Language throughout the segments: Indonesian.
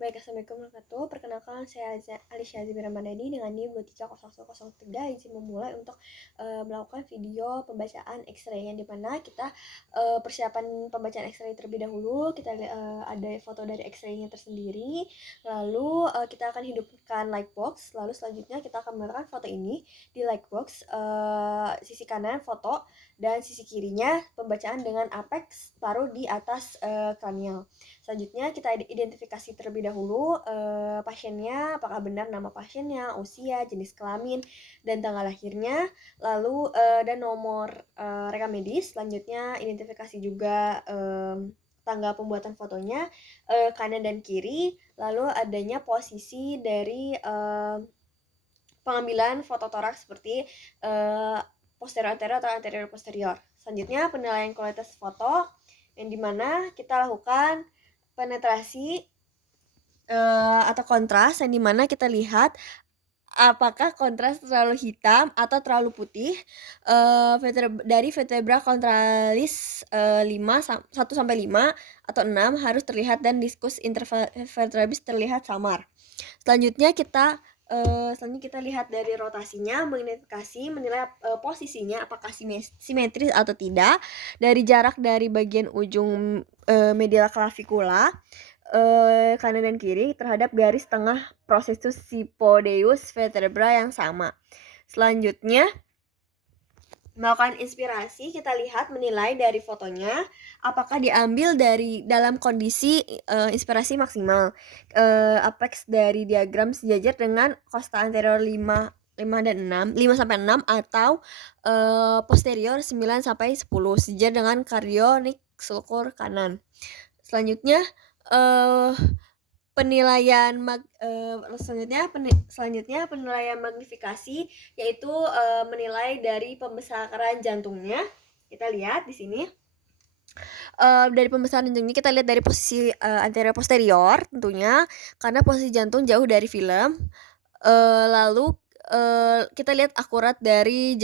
Baik, Assalamualaikum warahmatullahi wabarakatuh. Perkenalkan, saya Alisya Azmi Ramadhani dengan NIM 230103 izin memulai untuk melakukan video pembacaan X-ray yang dimana kita persiapan pembacaan X-ray terlebih dahulu. Kita ada foto dari X-ray-nya tersendiri, lalu kita akan hidupkan lightbox, lalu selanjutnya kita akan meletakkan foto ini di lightbox, sisi kanan foto dan sisi kirinya pembacaan dengan apex taruh di atas cranial. Selanjutnya kita identifikasi terlebih dahulu pasiennya, apakah benar nama pasiennya, usia, jenis kelamin, dan tanggal lahirnya, lalu dan nomor rekam medis. Selanjutnya identifikasi juga tanggal pembuatan fotonya, kanan dan kiri, lalu adanya posisi dari pengambilan foto toraks seperti posterior anterior atau anterior posterior. Selanjutnya penilaian kualitas foto yang dimana kita lakukan penetrasi atau kontras yang dimana kita lihat apakah kontras terlalu hitam atau terlalu putih dari vertebra contralis 1 sampai 5 atau 6 harus terlihat dan diskus intervertebralis terlihat samar. Selanjutnya kita lihat dari rotasinya, mengidentifikasi, menilai posisinya apakah simetris atau tidak, dari jarak dari bagian ujung medial clavicula kanan dan kiri terhadap garis tengah processus Sypodeus vertebra yang sama. Selanjutnya melakukan inspirasi, kita lihat menilai dari fotonya apakah diambil dari dalam kondisi inspirasi maksimal, apex dari diagram sejajar dengan costa anterior 5 sampai 6 atau posterior 9 sampai 10 sejajar dengan cardionic sulcur kanan. Selanjutnya selanjutnya penilaian magnifikasi, yaitu menilai dari pembesaran jantungnya. Kita lihat di sini. Dari pembesaran jantungnya kita lihat dari posisi anterior posterior tentunya, karena posisi jantung jauh dari film. Lalu kita lihat akurat dari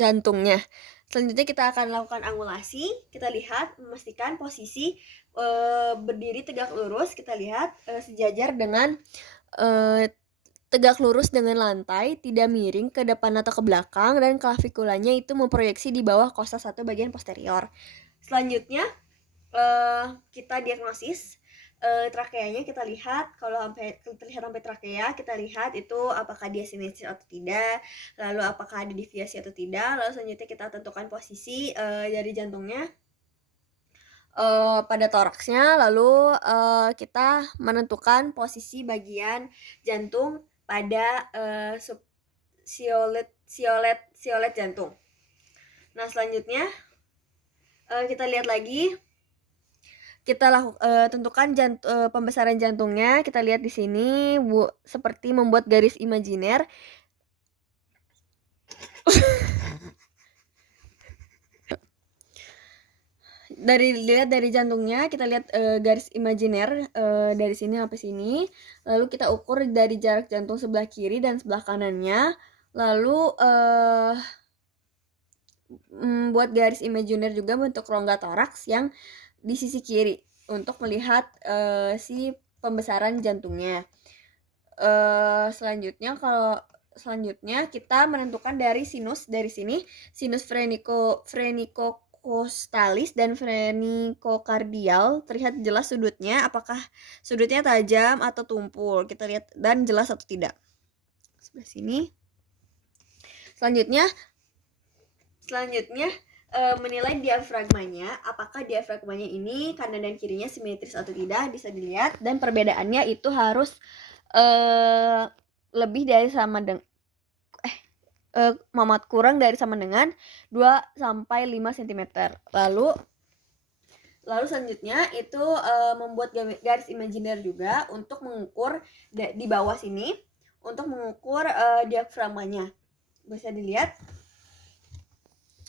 jantungnya. Selanjutnya kita akan lakukan angulasi. Kita lihat memastikan posisi berdiri tegak lurus. Kita lihat sejajar dengan tegak lurus dengan lantai, tidak miring ke depan atau ke belakang, dan klavikulanya itu memproyeksi di bawah kosta 1 bagian posterior. Selanjutnya kita diagnosis. Trakeanya kita lihat, kalau terlihat sampai trakea, kita lihat itu apakah dia simetris atau tidak, lalu apakah ada deviasi atau tidak. Lalu selanjutnya kita tentukan posisi dari jantungnya pada toraksnya, lalu kita menentukan posisi bagian jantung pada siolet jantung. Nah, selanjutnya kita lihat lagi, kita tentukan pembesaran jantungnya. Kita lihat di sini seperti membuat garis imajiner. Dari jantungnya kita lihat garis imajiner dari sini sampai sini. Lalu kita ukur dari jarak jantung sebelah kiri dan sebelah kanannya. Lalu buat garis imajiner juga bentuk rongga toraks yang di sisi kiri untuk melihat si pembesaran jantungnya. Selanjutnya kita menentukan dari sinus, dari sini sinus frenicocostalis dan frenicocardial, terlihat jelas sudutnya, apakah sudutnya tajam atau tumpul, kita lihat, dan jelas atau tidak. Sebelah sini. Selanjutnya menilai diafragmanya, apakah diafragmanya ini kanan dan kirinya simetris atau tidak, bisa dilihat, dan perbedaannya itu harus lebih dari sama dengan kurang dari sama dengan 2 sampai 5 cm. Lalu selanjutnya itu membuat garis imajiner juga untuk mengukur di bawah sini, untuk mengukur diafragmanya. Bisa dilihat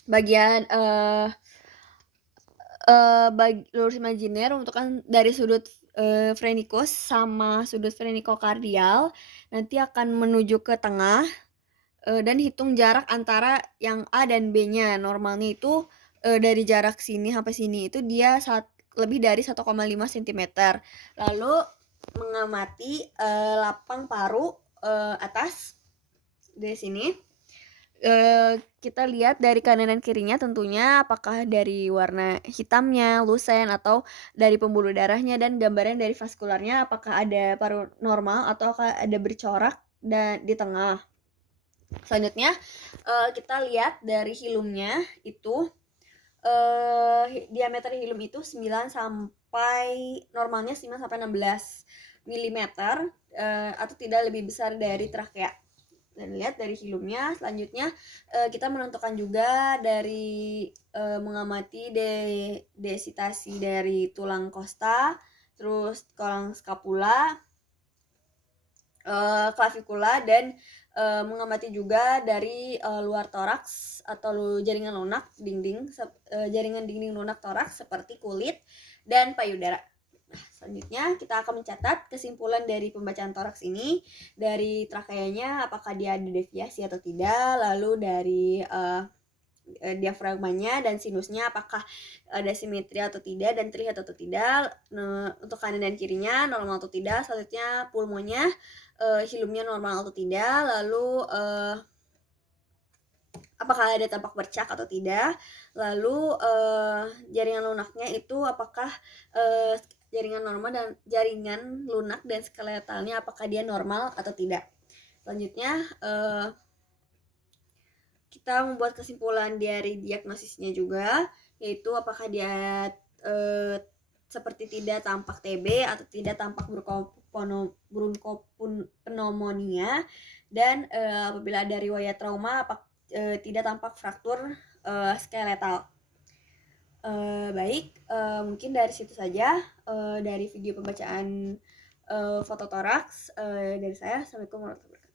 bagian lurus imajiner untuk kan dari sudut phrenicus sama sudut frenicocardial nanti akan menuju ke tengah, dan hitung jarak antara yang A dan B-nya. Normalnya itu dari jarak sini sampai sini itu dia lebih dari 1,5 cm. Lalu mengamati lapang paru atas dari sini. Kita lihat dari kanan dan kirinya tentunya apakah dari warna hitamnya, lusen, atau dari pembuluh darahnya, dan gambaran dari vaskularnya apakah ada paru normal atau ada bercorak dan di tengah. Selanjutnya kita lihat dari hilumnya itu diameter hilum itu 9 sampai normalnya 9 sampai 16 mm atau tidak lebih besar dari trakea. Dan lihat dari hilumnya. Selanjutnya kita menentukan juga dari mengamati desitasi dari tulang kosta, terus tulang skapula, klavikula, dan mengamati juga dari luar toraks atau jaringan lunak jaringan dinding lunak toraks seperti kulit dan payudara. Nah, selanjutnya kita akan mencatat kesimpulan dari pembacaan toraks ini dari trakeanya, apakah dia ada deviasi atau tidak, lalu dari diafragmanya dan sinusnya apakah ada simetri atau tidak dan terlihat atau tidak. Nah, untuk kanan dan kirinya normal atau tidak. Selanjutnya pulmonya, hilumnya normal atau tidak, lalu apakah ada tampak bercak atau tidak, lalu jaringan lunaknya itu apakah jaringan normal dan jaringan lunak dan skeletalnya apakah dia normal atau tidak. Selanjutnya kita membuat kesimpulan dari diagnosisnya juga, yaitu apakah dia seperti tidak tampak TB atau tidak tampak bronkopneumonia, dan apabila ada riwayat trauma tidak tampak fraktur skeletal. Baik, mungkin dari situ saja dari video pembacaan foto toraks dari saya. Assalamualaikum warahmatullahi wabarakatuh.